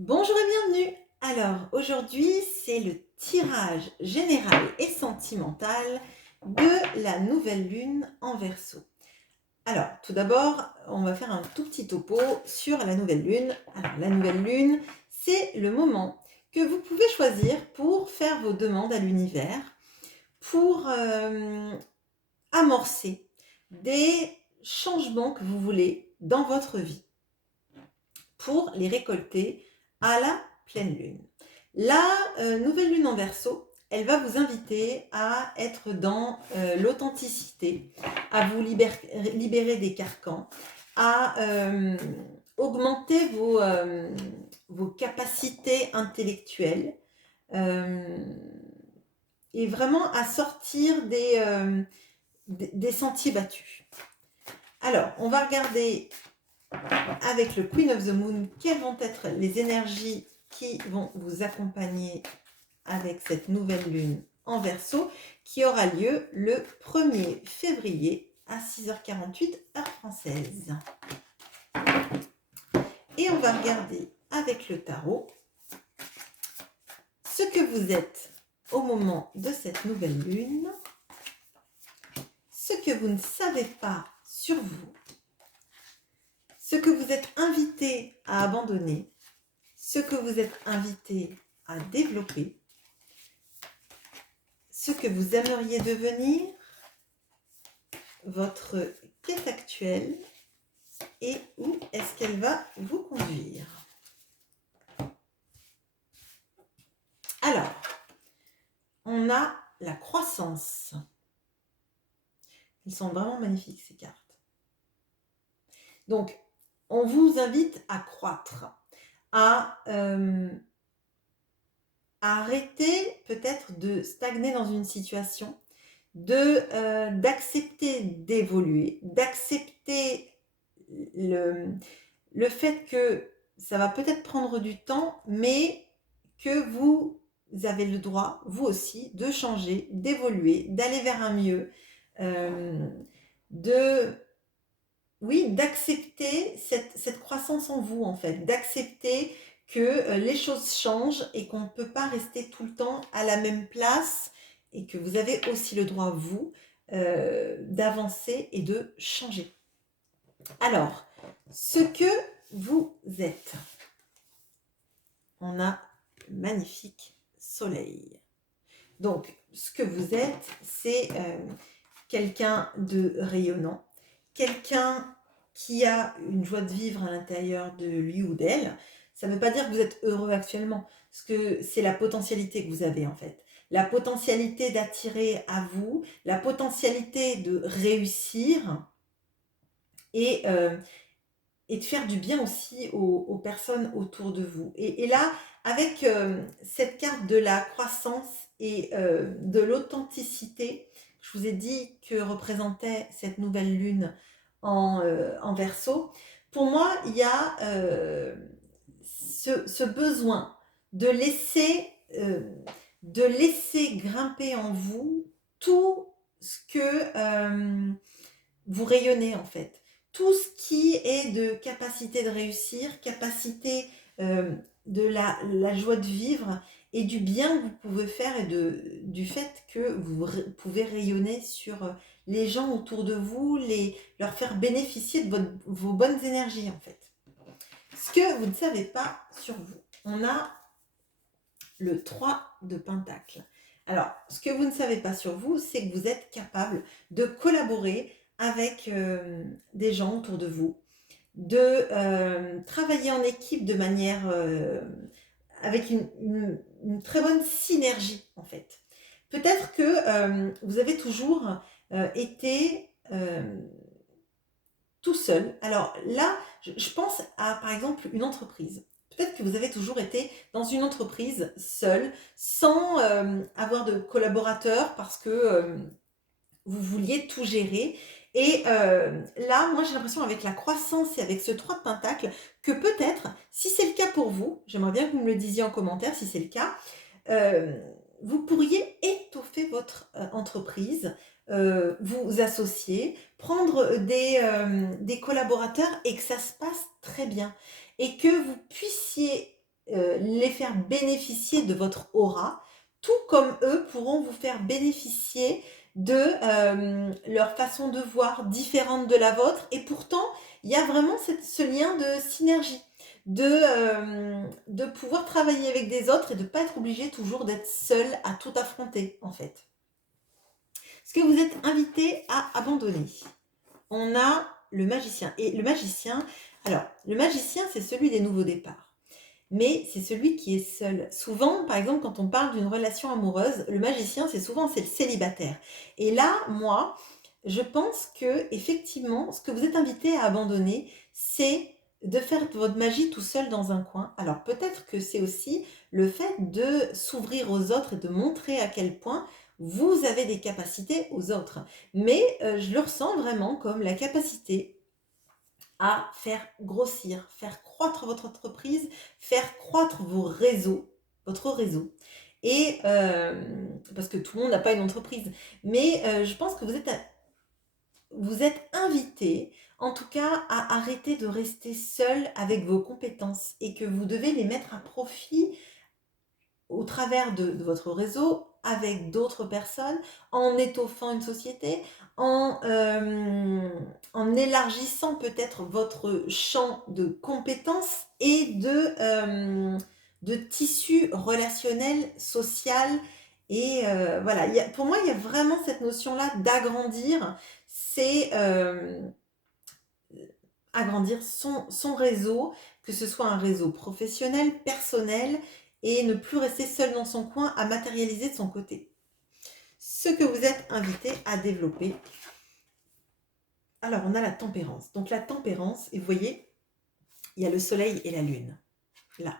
Bonjour et bienvenue. Alors aujourd'hui, c'est le tirage général et sentimental de la nouvelle lune en Verseau. Alors, tout d'abord, on va faire un tout petit topo sur la nouvelle lune. Alors, la nouvelle lune, c'est le moment que vous pouvez choisir pour faire vos demandes à l'univers, pour amorcer des changements que vous voulez dans votre vie, pour les récolter à la pleine lune. La nouvelle lune en Verseau, elle va vous inviter à être dans l'authenticité, à vous libérer des carcans, à augmenter vos capacités intellectuelles et vraiment à sortir des sentiers battus. Alors, on va regarder avec le Queen of the Moon quelles vont être les énergies qui vont vous accompagner avec cette nouvelle lune en Verseau qui aura lieu le 1er février à 6h48 heure française. Et on va regarder avec le tarot ce que vous êtes au moment de cette nouvelle lune, ce que vous ne savez pas sur vous, ce que vous êtes invité à abandonner, ce que vous êtes invité à développer, ce que vous aimeriez devenir, votre quête actuelle et où est-ce qu'elle va vous conduire. Alors, on a la croissance. Elles sont vraiment magnifiques ces cartes. Donc, on vous invite à croître, à arrêter peut-être de stagner dans une situation, d'accepter d'évoluer, d'accepter le fait que ça va peut-être prendre du temps, mais que vous avez le droit, vous aussi, de changer, d'évoluer, d'aller vers un mieux, d'accepter cette croissance en vous, en fait, d'accepter que les choses changent et qu'on ne peut pas rester tout le temps à la même place et que vous avez aussi le droit, vous, d'avancer et de changer. Alors, ce que vous êtes, on a magnifique soleil. Donc, ce que vous êtes, c'est quelqu'un de rayonnant, quelqu'un qui a une joie de vivre à l'intérieur de lui ou d'elle. Ça ne veut pas dire que vous êtes heureux actuellement, parce que c'est la potentialité que vous avez en fait. La potentialité d'attirer à vous, la potentialité de réussir et de faire du bien aussi aux personnes autour de vous. Et là, avec cette carte de la croissance et de l'authenticité, je vous ai dit que représentait cette nouvelle lune en Verseau, pour moi, il y a ce besoin de laisser grimper en vous tout ce que vous rayonnez en fait. Tout ce qui est de capacité de réussir, capacité de la joie de vivre et du bien que vous pouvez faire et du fait que vous pouvez rayonner sur les gens autour de vous, leur faire bénéficier de vos bonnes énergies en fait. Ce que vous ne savez pas sur vous, on a le 3 de Pentacle. Alors, ce que vous ne savez pas sur vous, c'est que vous êtes capable de collaborer avec des gens autour de vous, de travailler en équipe de manière avec une très bonne synergie en fait. Peut-être que vous avez toujours été tout seul. Alors là, je pense à par exemple une entreprise. Peut-être que vous avez toujours été dans une entreprise seul, sans avoir de collaborateurs parce que vous vouliez tout gérer. Et là, moi j'ai l'impression avec la croissance et avec ce 3 de Pentacle, que peut-être, si c'est le cas pour vous, j'aimerais bien que vous me le disiez en commentaire si c'est le cas, euh, vous pourriez étoffer votre entreprise, vous associer, prendre des collaborateurs et que ça se passe très bien. Et que vous puissiez les faire bénéficier de votre aura, tout comme eux pourront vous faire bénéficier de leur façon de voir différente de la vôtre. Et pourtant, il y a vraiment ce lien de synergie, de pouvoir travailler avec des autres et de ne pas être obligé toujours d'être seul à tout affronter, en fait. Ce que vous êtes invité à abandonner. On a le magicien. Et le magicien, alors, le magicien, c'est celui des nouveaux départs. Mais c'est celui qui est seul. Souvent, par exemple, quand on parle d'une relation amoureuse, le magicien, c'est le célibataire. Et là, moi, je pense que effectivement, ce que vous êtes invité à abandonner, c'est de faire votre magie tout seul dans un coin. Alors peut-être que c'est aussi le fait de s'ouvrir aux autres et de montrer à quel point vous avez des capacités aux autres. Mais je le ressens vraiment comme la capacité à faire grossir, faire croître votre entreprise, faire croître votre réseau. Et parce que tout le monde n'a pas une entreprise. Mais je pense que vous êtes invité, en tout cas, à arrêter de rester seul avec vos compétences et que vous devez les mettre à profit au travers de votre réseau, avec d'autres personnes, en étoffant une société, en élargissant peut-être votre champ de compétences et de tissu relationnel, social. Et voilà, pour moi, il y a vraiment cette notion-là d'agrandir, c'est agrandir son réseau, que ce soit un réseau professionnel, personnel, et ne plus rester seul dans son coin à matérialiser de son côté. Ce que vous êtes invité à développer. Alors, on a la tempérance. Donc, la tempérance, et vous voyez, il y a le soleil et la lune, là.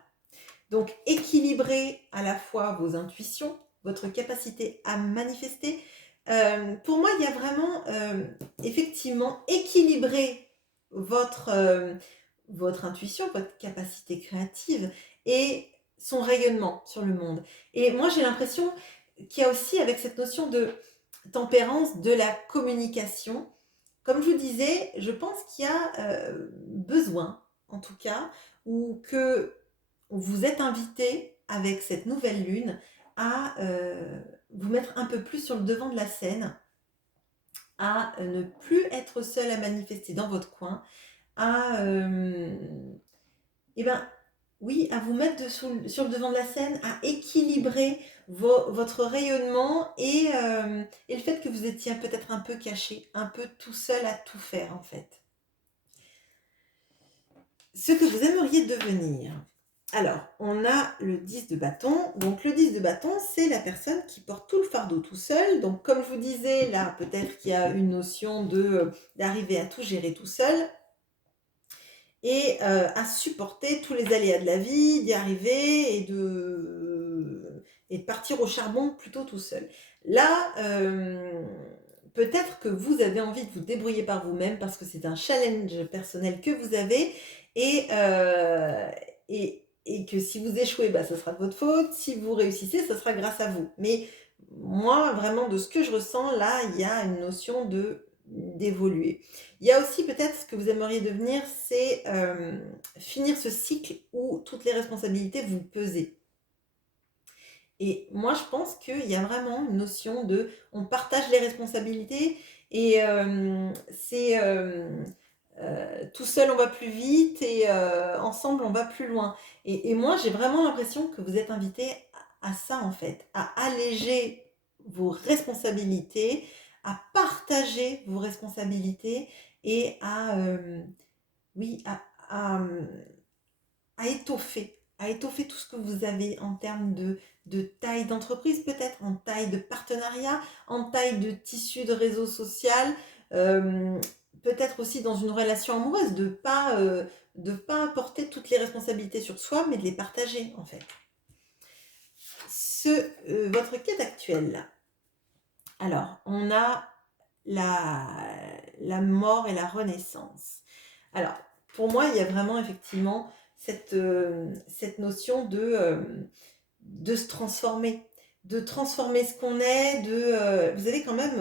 Donc, équilibrer à la fois vos intuitions, votre capacité à manifester. Pour moi, il y a vraiment, effectivement, équilibrer votre intuition, votre capacité créative et son rayonnement sur le monde. Et moi, j'ai l'impression qu'il y a aussi, avec cette notion de tempérance, de la communication. Comme je vous disais, je pense qu'il y a besoin, en tout cas, ou que vous êtes invité avec cette nouvelle lune à vous mettre un peu plus sur le devant de la scène, à ne plus être seul à manifester dans votre coin, à eh ben, oui, à vous mettre sur le devant de la scène, à équilibrer votre rayonnement et le fait que vous étiez peut-être un peu caché, un peu tout seul à tout faire en fait. Ce que vous aimeriez devenir. Alors, on a le 10 de bâton. Donc, le 10 de bâton, c'est la personne qui porte tout le fardeau tout seul. Donc, comme je vous disais, là, peut-être qu'il y a une notion d'arriver à tout gérer tout seul et à supporter tous les aléas de la vie, d'y arriver et de partir au charbon plutôt tout seul. Là, peut-être que vous avez envie de vous débrouiller par vous-même parce que c'est un challenge personnel que vous avez et, et que si vous échouez, bah, ça sera de votre faute. Si vous réussissez, ça sera grâce à vous. Mais moi, vraiment, de ce que je ressens, là, il y a une notion d'évoluer. Il y a aussi peut-être ce que vous aimeriez devenir, c'est finir ce cycle où toutes les responsabilités vous pesent. Et moi, je pense qu'il y a vraiment une notion de on partage les responsabilités et c'est tout seul on va plus vite et ensemble on va plus loin. Et moi, j'ai vraiment l'impression que vous êtes invité à ça en fait, à alléger vos responsabilités, à partager vos responsabilités et oui, à étoffer tout ce que vous avez en termes de taille d'entreprise peut-être, en taille de partenariat, en taille de tissu de réseau social, peut-être aussi dans une relation amoureuse, de pas porter toutes les responsabilités sur soi, mais de les partager en fait. Votre quête actuelle là. Alors, on a la mort et la renaissance. Alors, pour moi, il y a vraiment effectivement cette notion de se transformer, de transformer ce qu'on est, vous avez quand même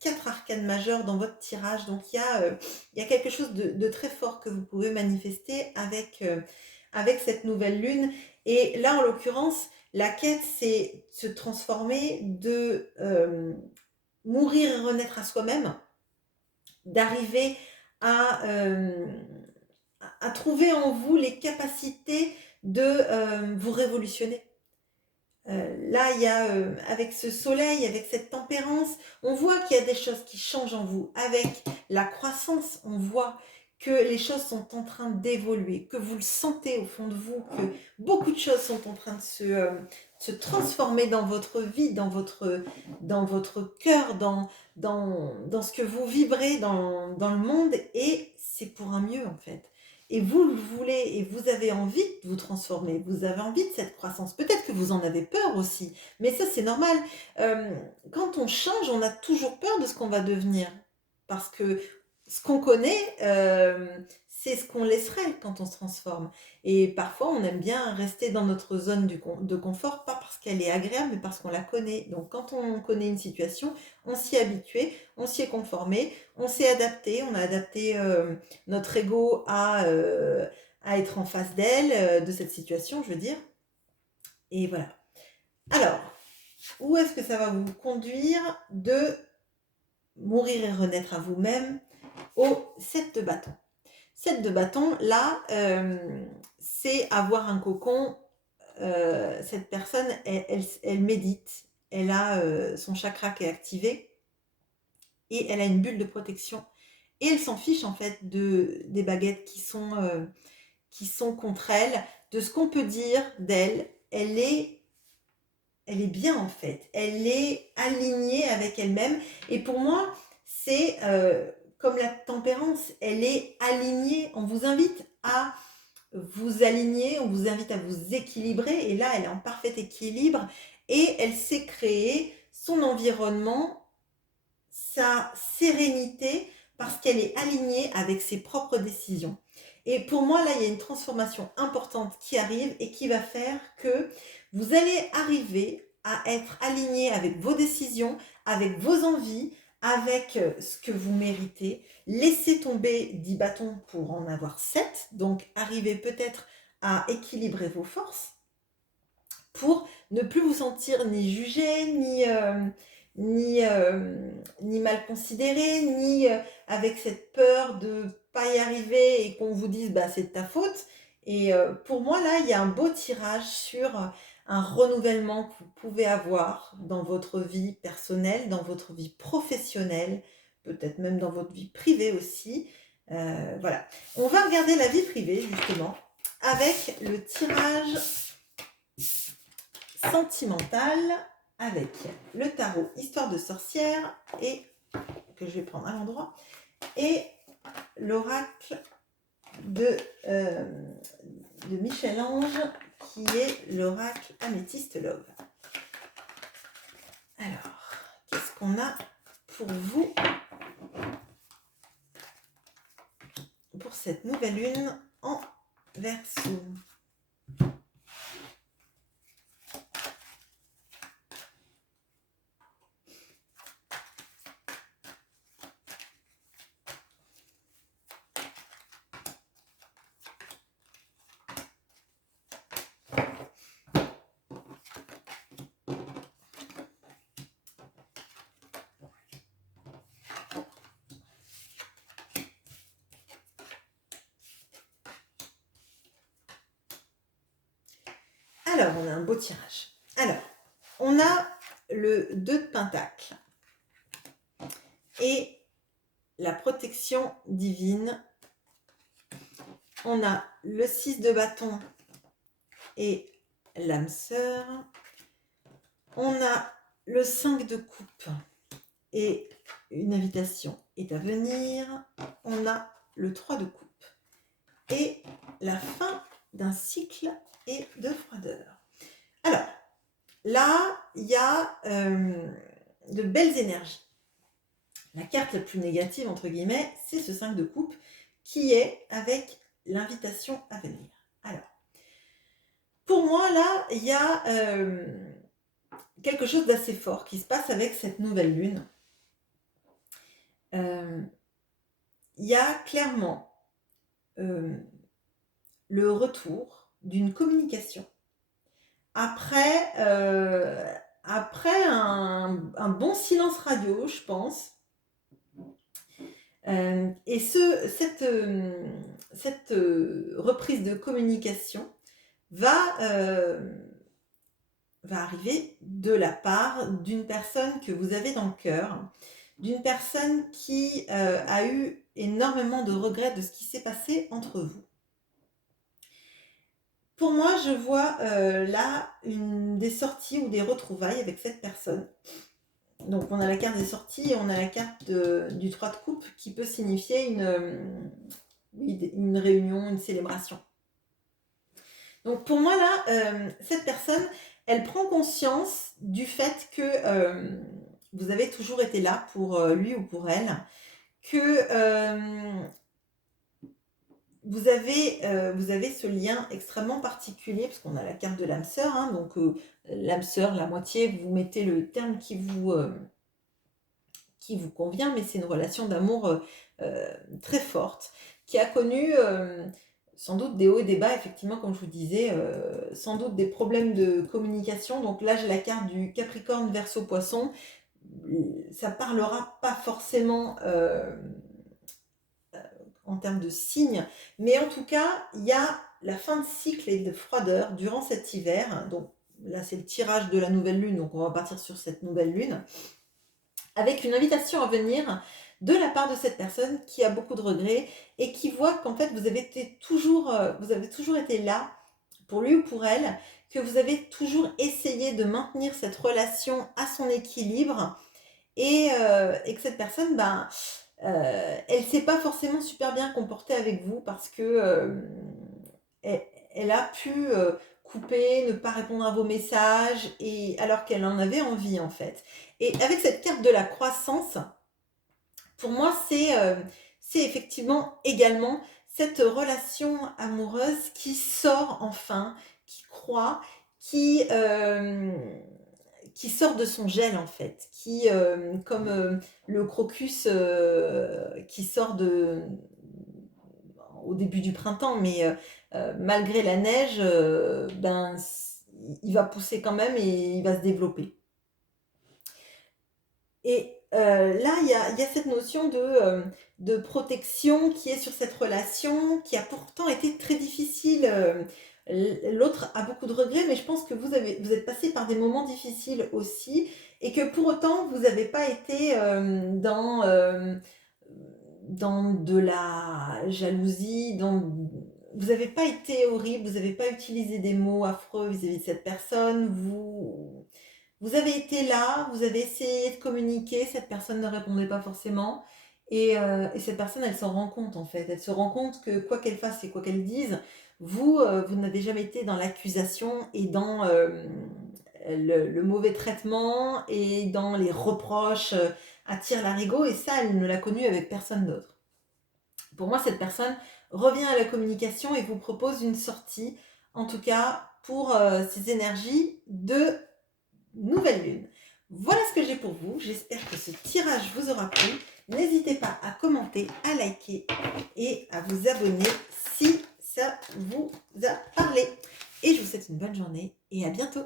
4 arcanes majeures dans votre tirage, donc il y a quelque chose de très fort que vous pouvez manifester avec avec cette nouvelle lune. Et là, en l'occurrence, la quête, c'est se transformer, de mourir et renaître à soi-même, d'arriver à, à trouver en vous les capacités de vous révolutionner. Là, il y a, avec ce soleil, avec cette tempérance, on voit qu'il y a des choses qui changent en vous. Avec la croissance, on voit que les choses sont en train d'évoluer, que vous le sentez au fond de vous, que beaucoup de choses sont en train de se transformer dans votre vie, dans votre cœur, dans ce que vous vibrez dans le monde, et c'est pour un mieux en fait. Et vous le voulez, et vous avez envie de vous transformer, vous avez envie de cette croissance. Peut-être que vous en avez peur aussi, mais ça c'est normal. Quand on change, on a toujours peur de ce qu'on va devenir. Parce que ce qu'on connaît, c'est ce qu'on laisserait quand on se transforme. Et parfois, on aime bien rester dans notre zone de confort, pas parce qu'elle est agréable, mais parce qu'on la connaît. Donc quand on connaît une situation, on s'y est habitué, on s'y est conformé, on s'est adapté, on a adapté notre ego à être en face d'elle, de cette situation, je veux dire. Et voilà. Alors, où est-ce que ça va vous conduire de mourir et renaître à vous-même au 7 de bâton? 7 de bâton, là, c'est avoir un cocon. Cette personne, elle médite, elle a son chakra qui est activé, et elle a une bulle de protection. Et elle s'en fiche en fait des baguettes qui sont contre elle, de ce qu'on peut dire d'elle. Elle est bien en fait, elle est alignée avec elle-même. Et pour moi, c'est comme la tempérance, elle est alignée. On vous invite à vous aligner, on vous invite à vous équilibrer. Et là, elle est en parfait équilibre, et elle sait créer son environnement, sa sérénité, parce qu'elle est alignée avec ses propres décisions. Et pour moi, là, il y a une transformation importante qui arrive, et qui va faire que vous allez arriver à être aligné avec vos décisions, avec vos envies, avec ce que vous méritez. Laissez tomber 10 bâtons pour en avoir 7. Donc, arrivez peut-être à équilibrer vos forces pour ne plus vous sentir ni jugé, ni mal considéré, ni avec cette peur de pas y arriver et qu'on vous dise bah c'est de ta faute. Et pour moi là, il y a un beau tirage sur un renouvellement que vous pouvez avoir dans votre vie personnelle, dans votre vie professionnelle, peut-être même dans votre vie privée aussi. Voilà. On va regarder la vie privée justement avec le tirage sentimental, avec le tarot Histoire de sorcière, et que je vais prendre à l'endroit, et l'oracle de Michel-Ange, qui est l'oracle Améthyste Love. Alors, qu'est-ce qu'on a pour vous pour cette nouvelle lune en Verseau? Alors, on a un beau tirage. Alors, on a le 2 de Pentacle et la protection divine. On a le 6 de bâton et l'âme sœur. On a le 5 de coupe et une invitation est à venir. On a le 3 de coupe et la fin d'un cycle et de froideur. Alors, là, il y a de belles énergies. La carte la plus négative, entre guillemets, c'est ce 5 de coupe qui est avec l'invitation à venir. Alors, pour moi, là, il y a quelque chose d'assez fort qui se passe avec cette nouvelle lune. Il y a clairement le retour d'une communication. Après, un bon silence radio, je pense. Et cette reprise de communication va arriver de la part d'une personne que vous avez dans le cœur, d'une personne qui a eu énormément de regrets de ce qui s'est passé entre vous. Pour moi, je vois là des sorties ou des retrouvailles avec cette personne. Donc on a la carte des sorties et on a la carte du 3 de coupe qui peut signifier une réunion, une célébration. Donc pour moi là, cette personne, elle prend conscience du fait que vous avez toujours été là pour lui ou pour elle, que vous avez ce lien extrêmement particulier, parce qu'on a la carte de l'âme sœur, hein, donc l'âme sœur, la moitié, vous mettez le terme qui vous convient, mais c'est une relation d'amour très forte, qui a connu sans doute des hauts et des bas, effectivement, comme je vous disais, sans doute des problèmes de communication. Donc là, j'ai la carte du Capricorne, Verseau, Poisson. Ça parlera pas forcément en termes de signes, mais en tout cas, il y a la fin de cycle et de froideur durant cet hiver. Donc là, c'est le tirage de la nouvelle lune, donc on va partir sur cette nouvelle lune, avec une invitation à venir de la part de cette personne qui a beaucoup de regrets et qui voit qu'en fait, vous avez toujours été là pour lui ou pour elle, que vous avez toujours essayé de maintenir cette relation à son équilibre et que cette personne, elle s'est pas forcément super bien comportée avec vous parce que elle a pu couper, ne pas répondre à vos messages, et alors qu'elle en avait envie en fait. Et avec cette carte de la croissance, pour moi, c'est effectivement également cette relation amoureuse qui sort enfin, qui croît, qui sort de son gel en fait, qui, comme le crocus qui sort au début du printemps, mais malgré la neige, il va pousser quand même et il va se développer. Et là, il y a cette notion de protection qui est sur cette relation, qui a pourtant été très difficile. L'autre a beaucoup de regrets, mais je pense que vous êtes passé par des moments difficiles aussi, et que pour autant, vous n'avez pas été dans de la jalousie, vous n'avez pas été horrible, vous n'avez pas utilisé des mots affreux vis-à-vis de cette personne, vous avez été là, vous avez essayé de communiquer, cette personne ne répondait pas forcément. Et cette personne, elle s'en rend compte en fait. Elle se rend compte que quoi qu'elle fasse et quoi qu'elle dise, vous n'avez jamais été dans l'accusation et dans le mauvais traitement et dans les reproches à tire-larigot. Et ça, elle ne l'a connu avec personne d'autre. Pour moi, cette personne revient à la communication et vous propose une sortie, en tout cas pour ces énergies de nouvelle lune. Voilà ce que j'ai pour vous. J'espère que ce tirage vous aura plu. N'hésitez pas à commenter, à liker et à vous abonner si ça vous a parlé. Et je vous souhaite une bonne journée et à bientôt.